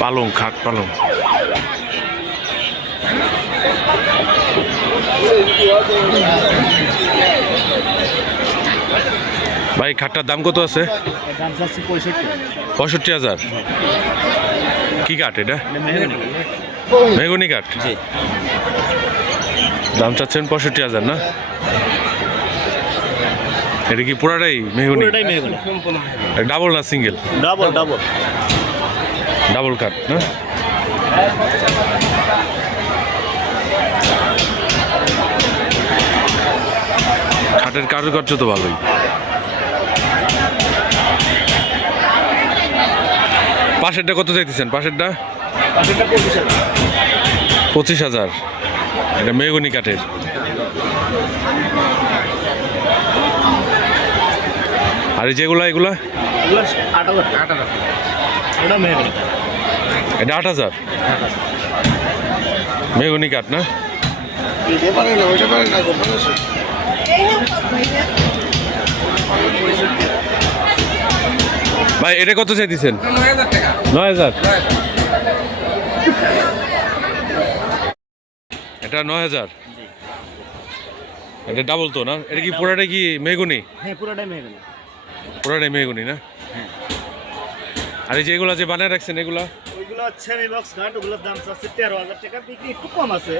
পালং, খাট পালং। ভাই খাটটার দাম কত আছে? 65,000। কি কাঠ এটা? মেহগনি কাঠ। দাম চাচ্ছেন 65,000 না? এটা কি পুরাটাই মেহগনি? ডাবল না সিঙ্গেল? ডাবল কাঠ না? খাটের কারুকার্য তো ভালোই। পাশেরটা কত চাইতেছেন? পাশেরটা 25,000। এটা মেহগনি কাঠের। আর এই যেগুলা এগুলা এটা 8,000। মেহগনি কাঠ না? ভাই এটা কত চাইতেছেন? 9,000। এটা 9,000। এটা ডাবল তো না? এটা কি পুরাটাই কি মেহগনি? পুরাটাই মেহগনি না? আর এই যেগুলা যে বানায় রাখছেন এগুলা? ওইগুলো সেমি বক্স কাঠ, ওগুলোর দাম আছে 13,000 টাকা, বিক্রি একটু কম আছে।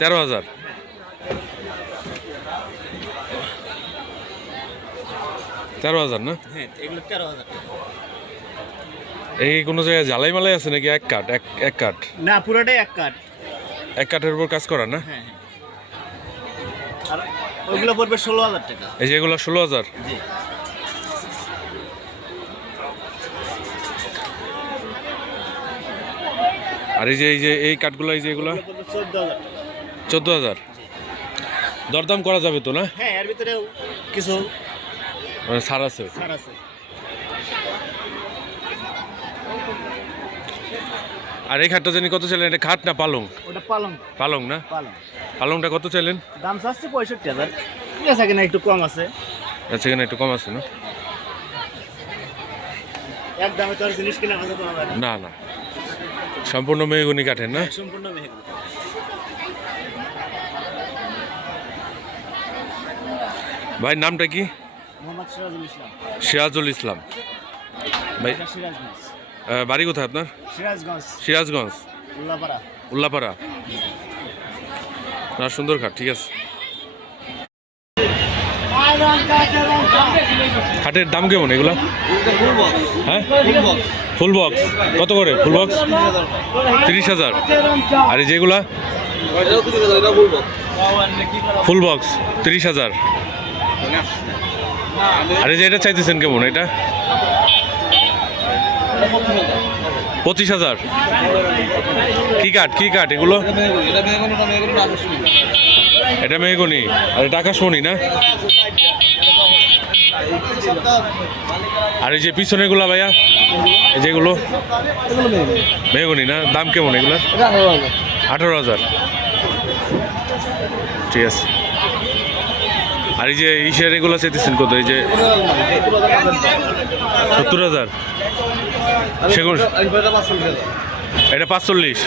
13,000। 13,000 না? হ্যাঁ, এগুলো 13,000 টাকা। এই কোনো জায়গায় জ্বালাই মালাই আছে নাকি? এক কাঠ, এক কাঠ না, পুরোটাই এক কাঠ। এক কাঠের উপর কাজ করা না? হ্যাঁ। আর ওইগুলো পড়বে 16,000 টাকা। এই যে এগুলো 16,000। জি। আর এই যে এই কাঠগুলো, এই যে এগুলো 14,000 টাকা। 14,000। দরদাম করা যাবে তো না? হ্যাঁ, এর ভিতরে কিছু মানে ছাড় আছে। আর এই খাটটা জানি কত চাইলেন? এটা খাট না পালং? ওটা পালং। পালং না? পালংটা কত চাইলেন? দাম চাচ্ছে 65,000। ঠিক আছে কিনা একটু কম আছে? আচ্ছা, এখানে একটু কম আছে না? এক দামে তো আর জিনিস কিনা আছে তো না না, সম্পূর্ণ মেহগনি কাঠের না? সম্পূর্ণ মেহগনি। ভাই নামটা কি? মোহাম্মদ সিরাজুল ইসলাম। সিরাজুল ইসলাম ভাই। সিরাজগঞ্জ। বাড়ি কোথায় আপনার? সিরাজগঞ্জ। উল্লাপাড়া। না, সুন্দর খাট, ঠিক আছে। খাটের দাম কেমন এগুলা? হ্যাঁ, ফুল বক্স কত করে? Full box 30,000। আর এই যেগুলা ফুল বক্স 30,000। আর এই যে এটা চাইতেছেন কেমন? এটা 25,000। কি কাঠ এগুলো? এটা মেহগনি আর এটা আকাশমণি না? আর এই যে পিছনে গুলা ভাইয়া, এই যেগুলো মেহগনি না? দাম কেমন এগুলো? 18,000। ঠিক আছে। আর এই যে ইসের এগুলো চাইতেছেন কত? এই যে 70,000। সেগুন এটা 45।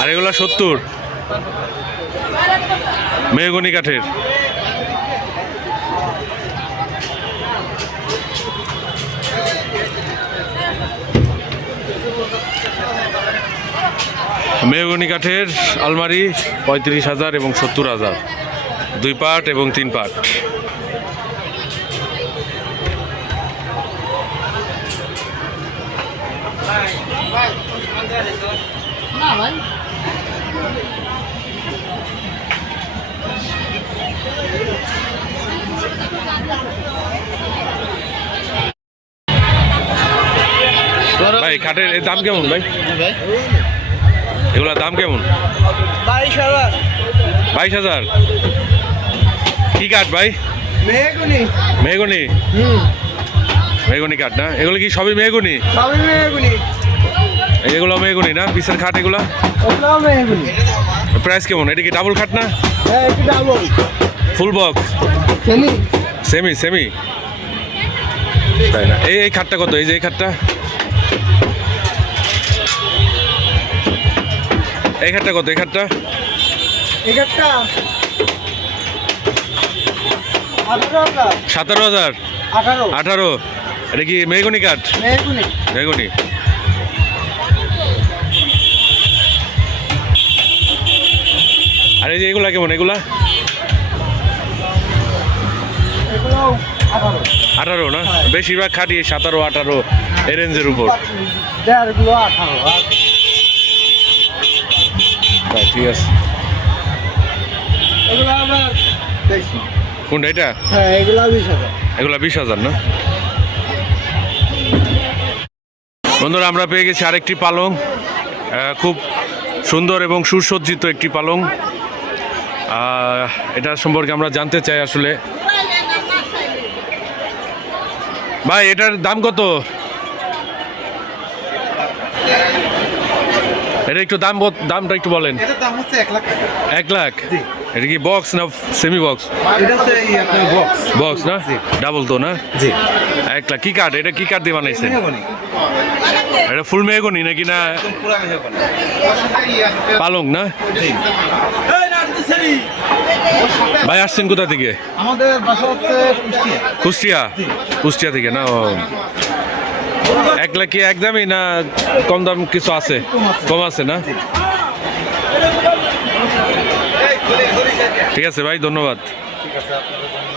আর এগুলো 70। মেহগনি কাঠের। মেহগনি কাঠের আলমারি 35,000 এবং 70,000। 2 পার্ট এবং 3 পার্ট। ভাই খাটের দাম কেমন ভাই? এগুলোর দাম কেমন? 22,000। 22,000। কি কাঠ ভাই? মেহগনি। মেহগনি কাঠ না? এগুলো কি সবই মেহগনি? এগুলো মেহগনি না? পিসের খাট এগুলা প্রাইস কেমন? এটা কি ডাবল খাট না? ফুল বক্স সেমি সেমি তাই না? এই খাটটা কত? এই যে এই খাটটা, এই খাটটা কত? এই খাটটা 17,000। 18। এটা কি মেহগনি কাঠ? মেহগনি। আর এই যে এগুলা কেমন? এগুলা 18 না? বেশিরভাগ খাটি 17, 18 এই রেঞ্জের উপর। তাই, ঠিক আছে। কোনটা এটা? এগুলা 20,000 না? বন্ধুরা, আমরা পেয়ে গেছি আরেকটি পালং, খুব সুন্দর এবং সুসজ্জিত একটি পালং। এটা সম্পর্কে আমরা জানতে চাই আসলে। ভাই, এটার দাম কত? এটা একটু দামটা একটু বলেন। এটার দাম হচ্ছে 1 লাখ টাকা। 1 লাখ? এটা কি বক্স না সেমি বক্স? এটা হচ্ছে এই আপনার বক্স। বক্স না? ডাবল তো না? জি। 1 লাখ। কি কাঠ? এটা কি কাঠ দিয়ে বানাইছে? মেহগনি। এটা ফুল মেহগনি নাকি না একদম পুরা মেহগনি। পালং না? জি। ভাই আসছেন কোথা থেকে? আমাদের বাসা হচ্ছে কুষ্টিয়া। কুষ্টিয়া? কুষ্টিয়া থেকে না? ও, 1 লাখ কি একদমই না কম দাম কিছু আছে? কম আছে না? ঠিক আছে ভাই, ধন্যবাদ। ঠিক আছে, আপনাদের জন্য।